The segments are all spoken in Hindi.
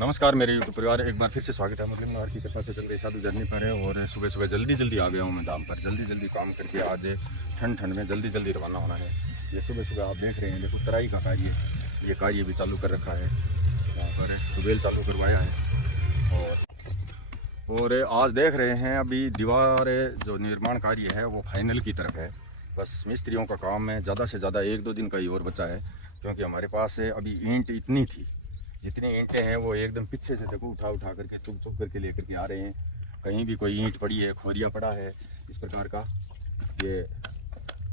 नमस्कार मेरे यूट्यूब परिवार, एक बार फिर से स्वागत है। मुस्लिम नहर की कृपा से चल रही साधु जर्नी पर है और सुबह सुबह जल्दी आ गया हूँ मैं दाम पर। जल्दी काम करके आज ठंड में जल्दी रवाना होना है। ये सुबह आप देख रहे हैं, देखो तराई का कार्य, ये कार्य भी चालू कर रखा है। यहाँ पर ट्यूबवेल चालू करवाया है और आज देख रहे हैं अभी दीवार जो निर्माण कार्य है वो फाइनल की तरफ है। बस मिस्त्रियों का काम है, ज़्यादा से ज़्यादा 1-2 दिन का ही और बचा है, क्योंकि हमारे पास अभी ईंट इतनी थी, जितनी ईंटें हैं वो एकदम पीछे से देखो उठा करके चुप करके लेकर के आ रहे हैं। कहीं भी कोई ईंट पड़ी है, खोरिया पड़ा है इस प्रकार का, ये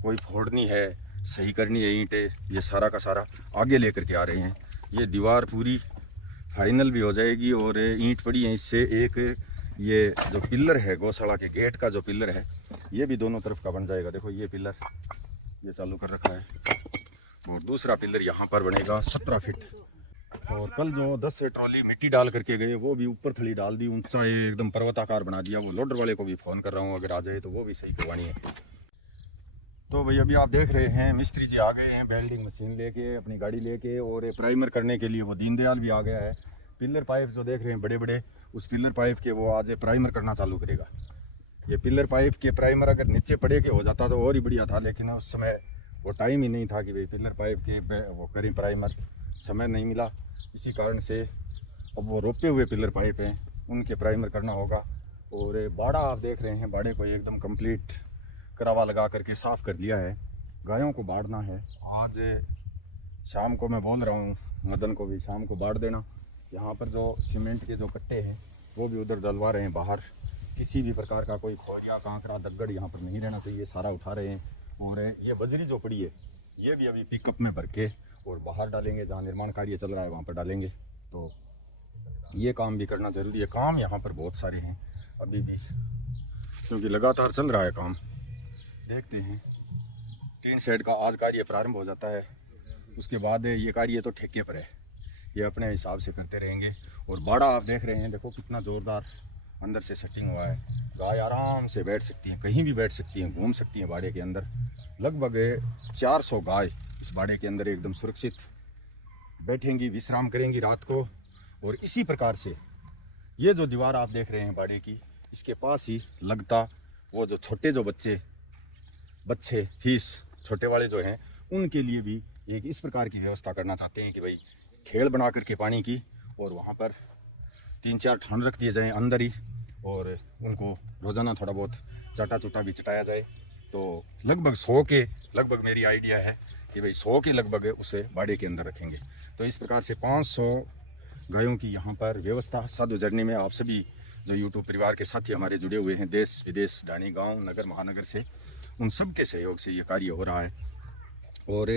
कोई फोड़नी है, सही करनी है ईंटें, ये सारा का सारा आगे लेकर के आ रहे हैं। ये दीवार पूरी फाइनल भी हो जाएगी और ईंट पड़ी है, इससे एक ये जो पिलर है गौशाला के गेट का जो पिलर है ये भी दोनों तरफ का बन जाएगा। देखो ये पिलर ये चालू कर रखा है और दूसरा पिलर यहाँ पर बनेगा 17 फीट। और कल जो 10 ट्रॉली मिट्टी डाल करके गए वो भी ऊपर थली डाल दी, ऊंचा एकदम पर्वताकार बना दिया। वो लोडर वाले को भी फ़ोन कर रहा हूँ, अगर आ जाए तो वो भी सही करवानी है। तो भाई अभी आप देख रहे हैं मिस्त्री जी आ गए हैं वेल्डिंग मशीन लेके, अपनी गाड़ी लेके, और प्राइमर करने के लिए वो दीनदयाल भी आ गया है। पिलर पाइप जो देख रहे हैं बड़े बड़े, उस पिलर पाइप के वो आज प्राइमर करना चालू करेगा। ये पिलर पाइप के प्राइमर अगर नीचे पड़े के हो जाता तो और ही बढ़िया था, लेकिन उस समय वो टाइम ही नहीं था कि भाई पिलर पाइप के वो करें प्राइमर, समय नहीं मिला। इसी कारण से अब वो रोपे हुए पिलर पाइप हैं उनके प्राइमर करना होगा। और बाड़ा आप देख रहे हैं, बाड़े को एकदम कंप्लीट करावा लगा करके साफ़ कर दिया है। गायों को बाड़ना है आज शाम को, मैं बोल रहा हूँ मदन को भी शाम को बाड़ देना। यहाँ पर जो सीमेंट के जो कट्टे हैं वो भी उधर डलवा रहे हैं बाहर। किसी भी प्रकार का कोई खोरिया कांकरा दग्गड़ यहाँ पर नहीं रहना चाहिए, सारा उठा रहे हैं। और ये बजरी जो पड़ी है ये भी अभी पिकअप में भर के और बाहर डालेंगे, जहाँ निर्माण कार्य चल रहा है वहाँ पर डालेंगे। तो ये काम भी करना ज़रूरी है। काम यहाँ पर बहुत सारे हैं अभी भी, क्योंकि लगातार चल रहा है काम। देखते हैं टीन शेड का आज कार्य प्रारंभ हो जाता है, उसके बाद ये कार्य तो ठेके पर है, ये अपने हिसाब से करते रहेंगे। और बाड़ा आप देख रहे हैं, देखो कितना ज़ोरदार अंदर से सेटिंग हुआ है। गाय आराम से बैठ सकती हैं, कहीं भी बैठ सकती हैं, घूम सकती हैं बाड़े के अंदर। लगभग 400 गाय इस बाड़े के अंदर एकदम सुरक्षित बैठेंगी, विश्राम करेंगी रात को। और इसी प्रकार से ये जो दीवार आप देख रहे हैं बाड़े की, इसके पास ही लगता वो जो छोटे जो बच्चे फीस छोटे वाले जो हैं उनके लिए भी एक इस प्रकार की व्यवस्था करना चाहते हैं कि भाई खेल बना करके पानी की, और वहाँ पर 3-4 ठान रख दिए जाएँ अंदर ही, और उनको रोज़ाना थोड़ा बहुत चाटा चुटा भी चटाया जाए। तो लगभग 100 के लगभग मेरी आइडिया है कि भाई 100 के लगभग उसे बाड़े के अंदर रखेंगे। तो इस प्रकार से 500 गायों की यहाँ पर व्यवस्था साधु जर्नी में। आप सभी जो यूट्यूब परिवार के साथी हमारे जुड़े हुए हैं देश विदेश, डानी गांव, नगर महानगर से, उन सब के सहयोग से ये कार्य हो रहा है। और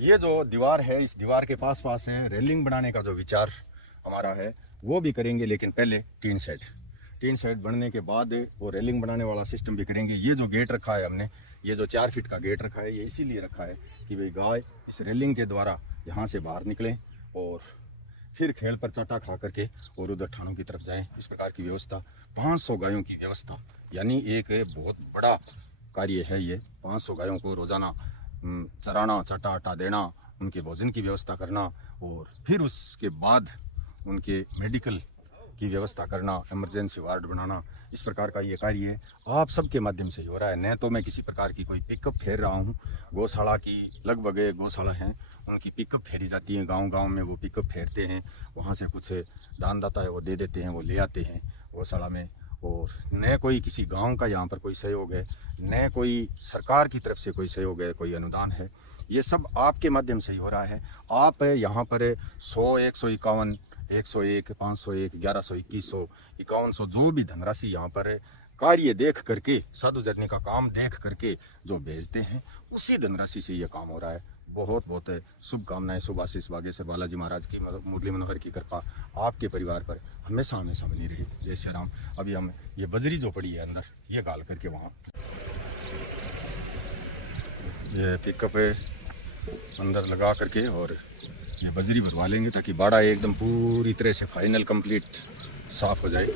ये जो दीवार है, इस दीवार के पास है रेलिंग बनाने का जो विचार हमारा है वो भी करेंगे, लेकिन पहले टीन शेड बनने के बाद वो रेलिंग बनाने वाला सिस्टम भी करेंगे। ये जो गेट रखा है हमने, ये जो 4 फीट का गेट रखा है, ये इसीलिए रखा है कि भाई गाय इस रेलिंग के द्वारा यहाँ से बाहर निकलें और फिर खेल पर चाटा खा करके और उधर ठानों की तरफ जाएं। इस प्रकार की व्यवस्था, 500 गायों की व्यवस्था, यानी एक बहुत बड़ा कार्य है ये। 500 गायों को रोज़ाना चराना, चाटा आटा देना, उनके भोजन की व्यवस्था करना, और फिर उसके बाद उनके मेडिकल की व्यवस्था करना, इमरजेंसी वार्ड बनाना। इस प्रकार का ये कार्य है आप सबके माध्यम से ही हो रहा है। न तो मैं किसी प्रकार की कोई पिकअप फेर रहा हूँ। गौशाला की लगभग गौशाला हैं, उनकी पिकअप फेरी जाती है, गांव में वो पिकअप फेरते हैं, वहाँ से कुछ दानदाता है वो दे देते हैं, वो ले आते हैं गौशाला में। और न कोई किसी गांव का यहाँ पर कोई सहयोग है, न कोई सरकार की तरफ से कोई सहयोग है, कोई अनुदान है। ये सब आपके माध्यम से ही हो रहा है। आप यहाँ पर 100, 151, 101, 501, 1100, 2100, 5100 जो भी धनराशि यहाँ पर कार्य देख करके, साधु जर्नी का काम देख करके जो भेजते हैं, उसी धनराशि से ये काम हो रहा है। बहुत शुभकामनाएं। शुभ आशीष बागेश्वर बालाजी महाराज की, मुरली मनोहर की कृपा आपके परिवार पर हमेशा बनी रही। जय श्री राम। अभी हम ये बजरी जो पड़ी है अंदर, ये गाल करके वहाँ ये पिकअप अंदर लगा करके और ये बजरी भरवा लेंगे, ताकि बाड़ा एकदम पूरी तरह से फाइनल कंप्लीट साफ़ हो जाए।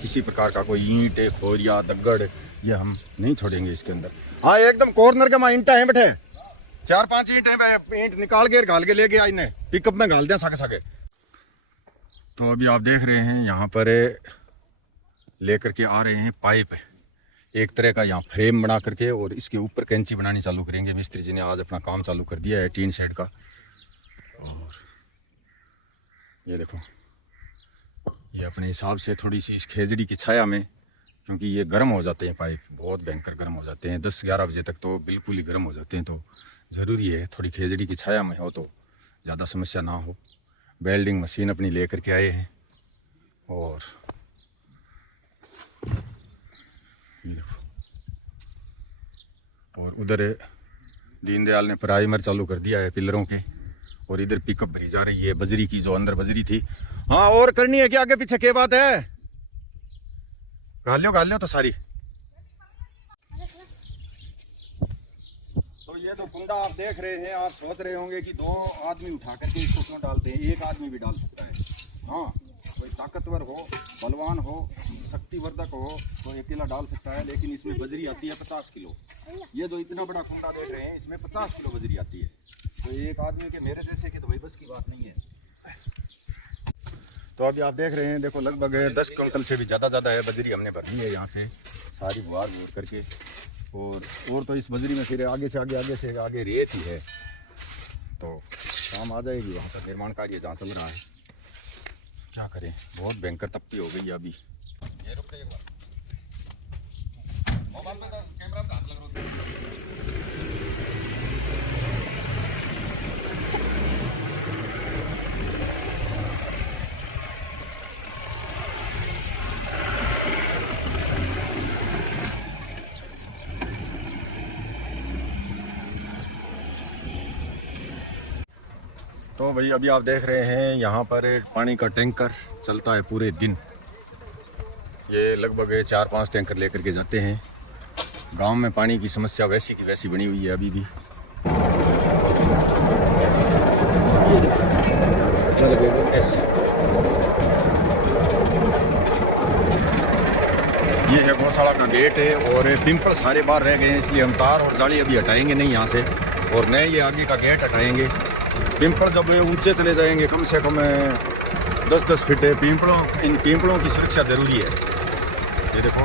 किसी प्रकार का कोई ईंट खोरिया दग्गड़ ये हम नहीं छोड़ेंगे इसके अंदर। हाँ, एकदम कॉर्नर के वहाँ ईंटा है बैठे, 4-5 ईंट है, ईंट निकाल के घाल के ले गया इन्हें पिकअप में घाल दिया साके। तो अभी आप देख रहे हैं यहाँ पर लेकर के आ रहे हैं पाइप, एक तरह का यहाँ फ्रेम बना करके, और इसके ऊपर कैंची बनानी चालू करेंगे। मिस्त्री जी ने आज अपना काम चालू कर दिया है टीन शेड का। और ये देखो, ये अपने हिसाब से थोड़ी सी इस खेजड़ी की छाया में, क्योंकि ये गर्म हो जाते हैं पाइप, बहुत भयंकर गर्म हो जाते हैं, 10-11 बजे तक तो बिल्कुल ही गर्म हो जाते हैं। तो ज़रूरी है थोड़ी खेजड़ी की छाया में हो तो ज़्यादा समस्या ना हो। वेल्डिंग मशीन अपनी ले करके आए हैं। और ये देखो, और उधर दीनदयाल ने प्राइमर चालू कर दिया है पिलरों के, और इधर पिकअप भरी जा रही है बजरी की, जो अंदर बजरी थी। हाँ, और करनी है क्या आगे पीछे, क्या बात है? गाल लो तो सारी। तो ये तो कुंडा आप देख रहे हैं, आप सोच रहे होंगे कि 2 आदमी उठा करके इसको क्यों डालते हैं। एक आदमी भी डाल सकता है। हाँ, कोई ताकतवर हो, बलवान हो, शक्तिवर्धक हो तो अकेला डाल सकता है। लेकिन इसमें बजरी आती है 50 किलो। ये जो इतना बड़ा कुंडा देख रहे हैं, इसमें 50 किलो बजरी आती है। तो एक आदमी के मेरे जैसे के तो भाई बस की बात नहीं है। तो अभी आप देख रहे हैं, देखो लगभग 10 क्विंटल से भी ज़्यादा है बजरी हमने भरनी है यहाँ से, सारी गुहार घूर करके। और तो इस बजरी में फिर आगे से आगे रेत ही है, तो काम आ जाएगी। वहाँ पर निर्माण कार्य जहाँ चल रहा है, क्या करें, बहुत भयंकर तपती हो गई है अभी। ये रुक एक बार मोबाइल पे तो कैमरा पे हाथ लग रहा है। तो भाई अभी आप देख रहे हैं यहाँ पर पानी का टैंकर चलता है पूरे दिन। ये लगभग 4-5 टैंकर लेकर के जाते हैं। गांव में पानी की समस्या वैसी की वैसी बनी हुई है अभी भी। ये है गौशाला का गेट है, और पिंपल सारे बाहर रह गए हैं, इसलिए हम तार और जाली अभी हटाएंगे नहीं यहाँ से, और नए ये आगे का गेट हटाएंगे। पिंपल जब ऊंचे चले जाएंगे, कम से कम 10-10 फीट है, इन पिंपलों की सुरक्षा जरूरी है। ये देखो,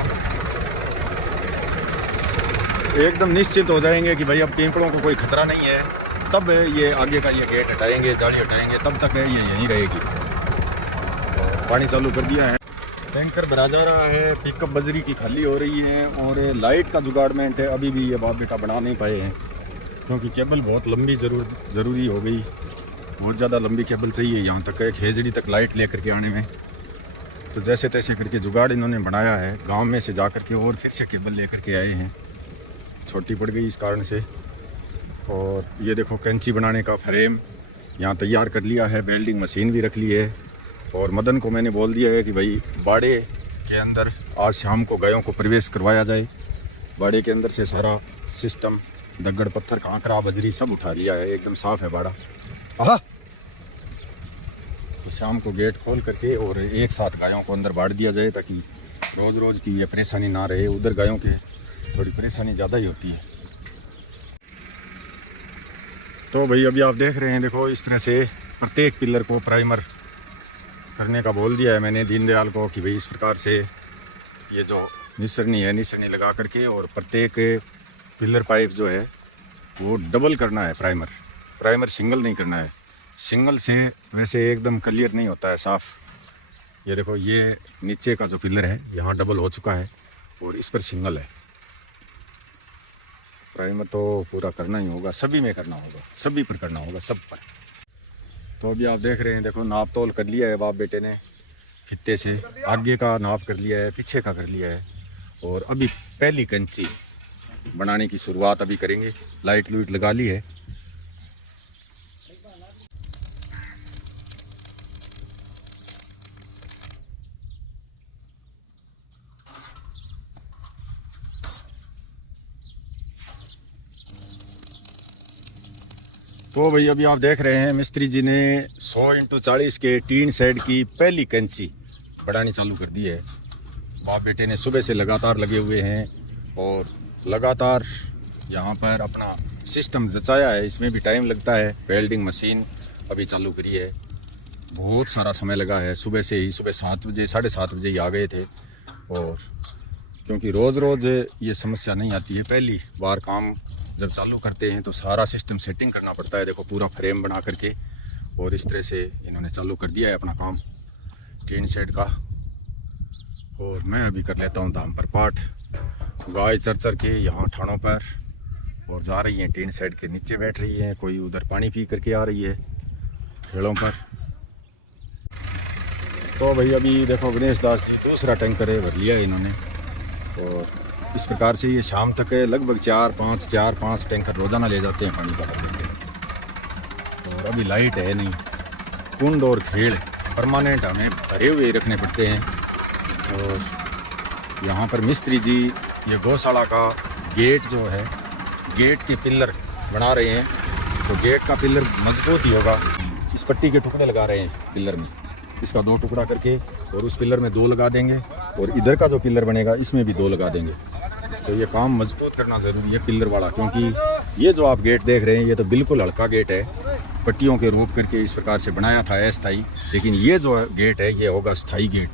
एकदम निश्चित हो जाएंगे कि भाई अब पिंपलों को कोई खतरा नहीं है, तब ये आगे का ये गेट हटाएंगे, जाली हटाएंगे, तब तक ये यहीं रहेगी। तो पानी चालू कर दिया है, टैंकर भरा जा रहा है, पिकअप बजरी की खाली हो रही है, और लाइट का जुगाड़मेंट है अभी भी ये बाप बेटा बना नहीं पाए हैं, क्योंकि केबल बहुत लंबी ज़रूरी हो गई। बहुत ज़्यादा लंबी केबल चाहिए यहाँ तक, एक हेजड़ी तक लाइट लेकर के आने में। तो जैसे तैसे करके जुगाड़ इन्होंने बनाया है, गांव में से जा कर के और फिर से केबल लेकर के आए हैं, छोटी पड़ गई इस कारण से। और ये देखो, कैंची बनाने का फ्रेम यहाँ तैयार कर लिया है, वेल्डिंग मशीन भी रख ली है। और मदन को मैंने बोल दिया है कि भाई बाड़े के अंदर आज शाम को गायों को प्रवेश करवाया जाए। बाड़े के अंदर से सारा सिस्टम, दगड़ पत्थर कांकरा बजरी सब उठा लिया है, एकदम साफ है बाड़ा। तो शाम को गेट खोल करके और एक साथ गायों को अंदर बाढ़ दिया जाए, ताकि रोज़ रोज़ की ये परेशानी ना रहे। उधर गायों की थोड़ी परेशानी ज़्यादा ही होती है। तो भाई अभी आप देख रहे हैं, देखो इस तरह से प्रत्येक पिलर को प्राइमर करने का बोल दिया है मैंने दीनदयाल को, कि भाई इस प्रकार से ये जो निसरनी लगा करके, और प्रत्येक पिलर पाइप जो है वो डबल करना है। प्राइमर सिंगल नहीं करना है, सिंगल से वैसे एकदम क्लियर नहीं होता है साफ। ये देखो, ये नीचे का जो पिलर है यहाँ डबल हो चुका है, और इस पर सिंगल है। प्राइमर तो पूरा करना ही होगा, सभी में करना होगा, सभी पर करना होगा, सब पर। तो अभी आप देख रहे हैं, देखो नाप तोल कर लिया है बाप बेटे ने, फित्ते से आगे का नाप कर लिया है, पीछे का कर लिया है, और अभी पहली कैंची बनाने की शुरुआत अभी करेंगे। लाइट लूट लगा ली है। तो भाई अभी आप देख रहे हैं, मिस्त्री जी ने 100x40 के टीन शेड की पहली कैंची बढ़ानी चालू कर दी है। बाप बेटे ने सुबह से लगातार लगे हुए हैं, और लगातार यहाँ पर अपना सिस्टम जचाया है। इसमें भी टाइम लगता है। वेल्डिंग मशीन अभी चालू करी है, बहुत सारा समय लगा है। सुबह से ही, सुबह 7 बजे 7:30 बजे ही आ गए थे। और क्योंकि रोज़ रोज़ ये समस्या नहीं आती है, पहली बार काम जब चालू करते हैं तो सारा सिस्टम सेटिंग करना पड़ता है। देखो पूरा फ्रेम बना करके, और इस तरह से इन्होंने चालू कर दिया है अपना काम टीन शेड का। और मैं अभी कर लेता हूँ दाम पर पाठ। गाय चर चर के यहाँ ठाणों पर और जा रही हैं टीन शेड के नीचे बैठ रही हैं, कोई उधर पानी पी करके आ रही है खेड़ों पर। तो भाई अभी देखो गणेश दास जी दूसरा टैंकर है भर लिया है इन्होंने। और इस प्रकार से ये शाम तक लगभग 4-5 टैंकर रोज़ाना ले जाते हैं पानी का भर के। और अभी लाइट है नहीं, कुंड और खेड़ परमानेंट हमें भरे हुए रखने पड़ते हैं। और यहाँ पर मिस्त्री जी ये गौशाला का गेट जो है, गेट के पिलर बना रहे हैं। तो गेट का पिलर मजबूत ही होगा। इस पट्टी के टुकड़े लगा रहे हैं पिलर में, इसका 2 टुकड़ा करके, और उस पिलर में 2 लगा देंगे, और इधर का जो पिलर बनेगा इसमें भी 2 लगा देंगे। तो ये काम मजबूत करना ज़रूरी है पिलर वाला, क्योंकि ये जो आप गेट देख रहे हैं ये तो बिल्कुल हल्का गेट है, पट्टियों के रोप करके इस प्रकार से बनाया था अस्थाई। लेकिन ये जो गेट है ये होगा स्थाई गेट।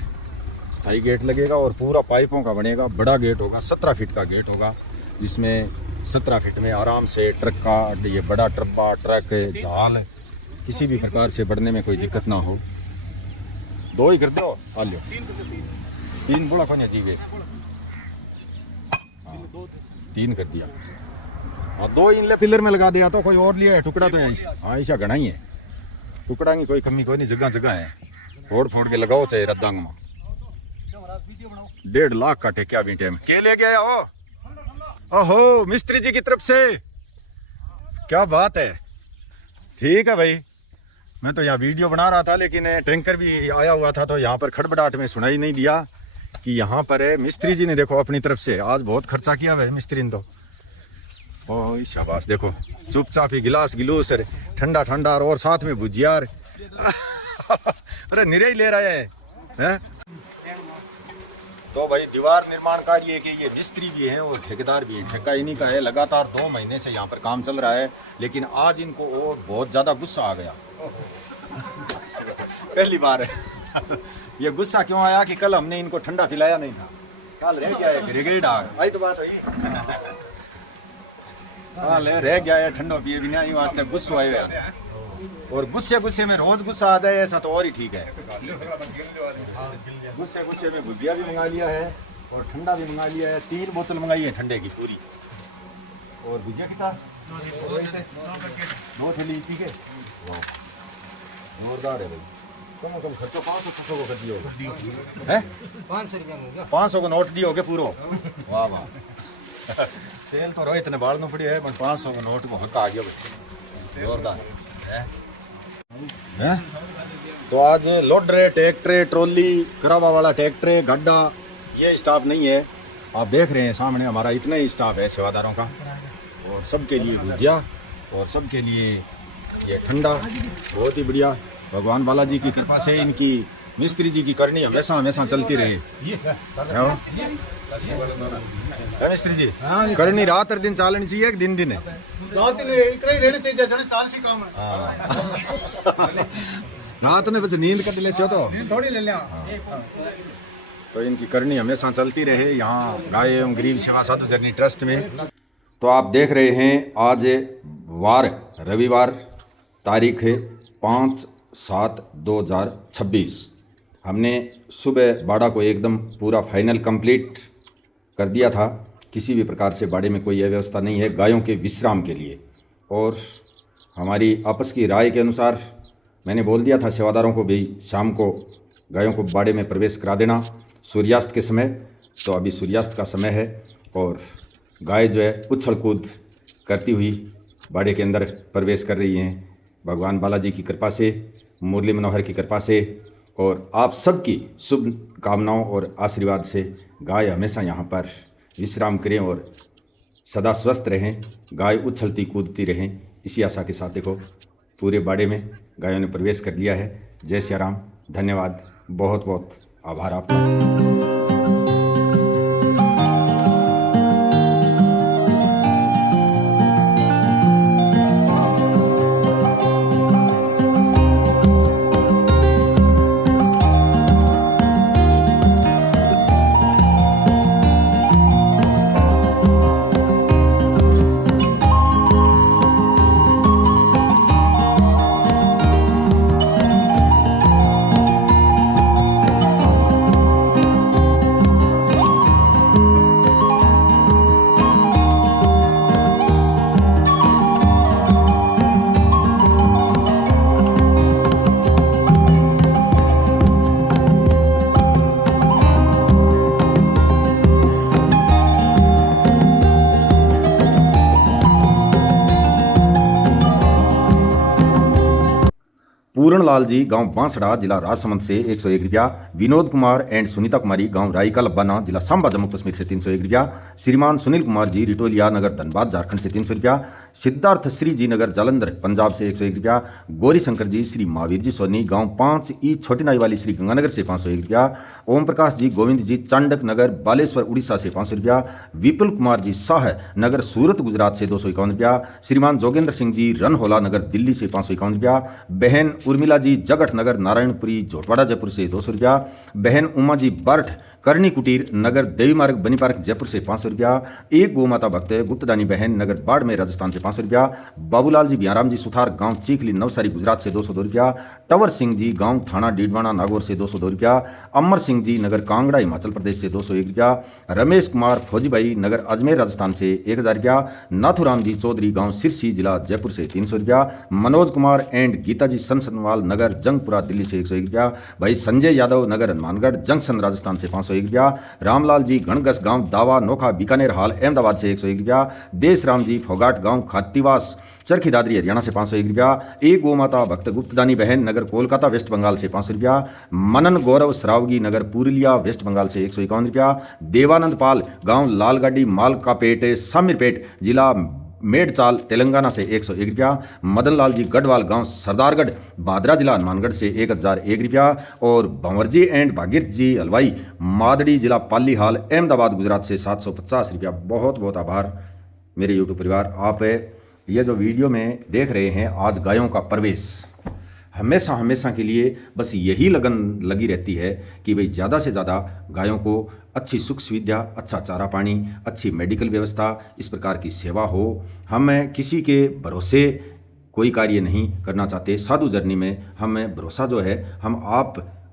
स्थाई गेट लगेगा और पूरा पाइपों का बनेगा, बड़ा गेट होगा, 17 फीट का गेट होगा, जिसमें 17 फीट में आराम से ट्रक का, ये बड़ा ट्रब्बा, ट्रक, झाल, किसी भी प्रकार से बढ़ने में कोई दिक्कत ना हो। 2 ही कर दो, आ लो 3 बड़ा कोने जीवे, 3 कर दिया। और 2 इनले पिलर में लगा दिया तो कोई और लिया है टुकड़ा तो हाँ ऐसा घना ही है, टुकड़ा की कोई कमी कोई नहीं, जगह जगह है, फोड़ फोड़ के लगाओ चाहे रद्दांग में। 1.5 लाख का टेक्या भी टाइम के ले गया हो। ओहो मिस्त्री जी की तरफ से, क्या बात है। ठीक है भाई, मैं तो यहाँ वीडियो बना रहा था लेकिन टैंकर भी आया हुआ था तो यहाँ पर खड़बड़ाहट में सुनाई नहीं दिया कि यहाँ पर है। मिस्त्री जी ने देखो अपनी तरफ से आज बहुत खर्चा किया हुआ है मिस्त्री ने तो। ओह शाबाश, देखो चुपचाप ही गिलास गिलूस ठंडा ठंडा और साथ में भुजिया। अरे निरे ही ले रहे हैं। तो भाई दीवार निर्माण कार्य के ये मिस्त्री भी हैं और ठेकेदार भी हैं, ठेका इन्हीं का है। लगातार 2 महीने से यहाँ पर काम चल रहा है, लेकिन आज इनको और बहुत ज़्यादा गुस्सा आ गया। पहली बार है। ये गुस्सा क्यों आया कि कल हमने इनको ठंडा पिलाया नहीं था, कल रह गया है ग्रेगेड आ आई तो बात हुई, कल रह गया है ठंडा पिए बिना, ही वास्ते गुस्सा आए हुए। और गुस्से में रोज गुस्सा आ जाए ऐसा तो और ही ठीक है। गुस्से में भुजिया भी मंगा लिया है और ठंडा भी मंगा लिया है। 3 बोतल मंगाई है ठंडे की पूरी। और भुजिया कितना 2 थैली ठीक है, जोरदार है भाई। कम से कम खर्चो 500-600 को कर दियो है, 500 रुपया हो गया, 500 को नोट दियो के पूरो। वाह वाह, तेल तो रोहित ने बालनो पड़ी है, पर 500 का नोट को हक आ गया भाई, जोरदार है। तो आज लोडर, ट्रैक्टर, ट्रॉली, करावा वाला ट्रैक्टर, गड्ढा, ये स्टाफ नहीं है। आप देख रहे हैं सामने हमारा इतना ही स्टाफ है सेवादारों का, और सबके लिए भुजिया और सबके लिए ये ठंडा। बहुत ही बढ़िया, भगवान बालाजी की कृपा से इनकी मिस्त्री जी की करनी हमेशा चलती रहे। मिस्त्री जी करनी रात और दिन चालनी चाहिए, एक दिन है रात ने बस नींद कर ले थोड़ी ले लिया। तो इनकी करनी हमेशा चलती रहे यहाँ गाय एवं गरीब सेवा साधु जर्नी ट्रस्ट में। तो आप देख रहे हैं आज वार रविवार, तारीख है 5/7/2026। हमने सुबह बाड़ा को एकदम पूरा फाइनल कंप्लीट कर दिया था। किसी भी प्रकार से बाड़े में कोई अव्यवस्था नहीं है गायों के विश्राम के लिए। और हमारी आपस की राय के अनुसार मैंने बोल दिया था सेवादारों को भी शाम को गायों को बाड़े में प्रवेश करा देना सूर्यास्त के समय। तो अभी सूर्यास्त का समय है और गाय जो है उछल कूद करती हुई बाड़े के अंदर प्रवेश कर रही हैं। भगवान बालाजी की कृपा से, मुरली मनोहर की कृपा से और आप सबकी शुभ कामनाओं और आशीर्वाद से गाय हमेशा यहाँ पर विश्राम करें और सदा स्वस्थ रहें, गाय उछलती कूदती रहें। इसी आशा के साथ देखो पूरे बाड़े में गायों ने प्रवेश कर लिया है। जय श्री राम, धन्यवाद, बहुत बहुत आभार आपका। पूरणलाल जी गांव बांसड़ा जिला राजसमंद से 101 रुपया। विनोद कुमार एंड सुनीता कुमारी गांव रायका लब्बाना जिला सांबा जम्मू कश्मीर से 301 रुपया। श्रीमान सुनील कुमार जी रिटोलिया नगर धनबाद झारखंड से 300 रुपया। सिद्धार्थ श्री जी नगर जालंधर पंजाब से 101 रुपया। गौरी शंकर जी श्री महावीर जी सोनी गांव 5 ई छोटी नाई वाली श्री गंगानगर से 501 रुपया। ओम प्रकाश जी गोविंद जी चांडक नगर बालेश्वर उड़ीसा से 500 रुपया। विपुल कुमार जी शाह नगर सूरत गुजरात से 251 रुपया। श्रीमान जोगेंद्र सिंह जी रनहोला नगर दिल्ली से 551 रुपया। बहन उर्मिला जी जगठ नगर नारायणपुरी जोटवाड़ा जयपुर से 200 रुपया। बहन उमा जी बर्ठ करनी कुटीर नगर देवी मार्ग बनी पार्क जयपुर से 500 रुपया। एक गौ माता भक्त गुप्तदानी बहन नगर बाड़मेर राजस्थान से 500 रुपया। बाबूलाल जी बियाराम जी सुथार गांव चीखली नवसारी गुजरात से 202 रुपया। टवर सिंह जी गांव थाना डीडवाना नागौर से 202 रुपया। अमर सिंह जी नगर कांगड़ा हिमाचल प्रदेश से 201 रुपया। रमेश कुमार फौजी भाई नगर अजमेर राजस्थान से 1000 रुपया। नाथुराम जी चौधरी गांव सिरसी जिला जयपुर से 300 रुपया। मनोज कुमार एंड गीता जी सनसनवाल नगर जंगपुरा दिल्ली से 101 रुपया। भाई संजय यादव नगर हनुमानगढ़ जंक्शन राजस्थान से 501 रुपया। रामलाल जी गणगस गांव दावा नोखा बीकानेर हाल अहमदाबाद से 101 रुपया। देश राम जी फोगाट गांव खातीवास चरखी दादरी हरियाणा से 501 रुपया। एक गौ माता भक्त गुप्तदानी बहन नगर कोलकाता वेस्ट बंगाल से 500 रुपया। मनन गौरव सरावगी नगर पुरुलिया वेस्ट बंगाल से 151 रुपया। देवानंद पाल गांव लालगाड़ी मालकापेट सामिरपेट जिला मेडचाल तेलंगाना से 101 रुपया। मदन लाल जी गढ़वाल गांव सरदारगढ़ भादरा जिला हनुमानगढ़ से 1001 रुपया। और भंवरजी एंड भागीरथ जी हलवाई मादड़ी जिला पाली हाल अहमदाबाद गुजरात से 750 रुपया। बहुत बहुत आभार मेरे यूट्यूब परिवार। आप ये जो वीडियो में देख रहे हैं आज गायों का प्रवेश, हमेशा हमेशा के लिए बस यही लगन लगी रहती है कि भाई ज़्यादा से ज़्यादा गायों को अच्छी सुख सुविधा, अच्छा चारा पानी, अच्छी मेडिकल व्यवस्था, इस प्रकार की सेवा हो। हम किसी के भरोसे कोई कार्य नहीं करना चाहते। साधु जर्नी में हमें भरोसा जो है, हम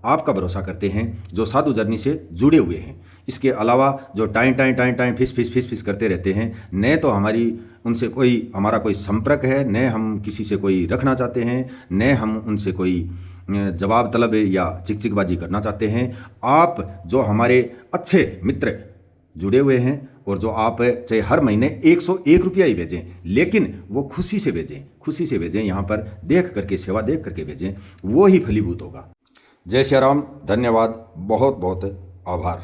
आपका भरोसा करते हैं जो साधु जर्नी से जुड़े हुए हैं। इसके अलावा जो टाइम फिस करते रहते हैं, न तो उनसे हमारा कोई संपर्क है, न हम किसी से कोई रखना चाहते हैं, न हम उनसे कोई जवाब तलब या चिकचिकबाजी करना चाहते हैं। आप जो हमारे अच्छे मित्र जुड़े हुए हैं और जो आप चाहे हर महीने 101 रुपया ही भेजें, लेकिन वो खुशी से भेजें, यहाँ पर देख करके सेवा देख करके भेजें, वो ही फलीभूत होगा। जय श्री राम, धन्यवाद, बहुत बहुत आभार।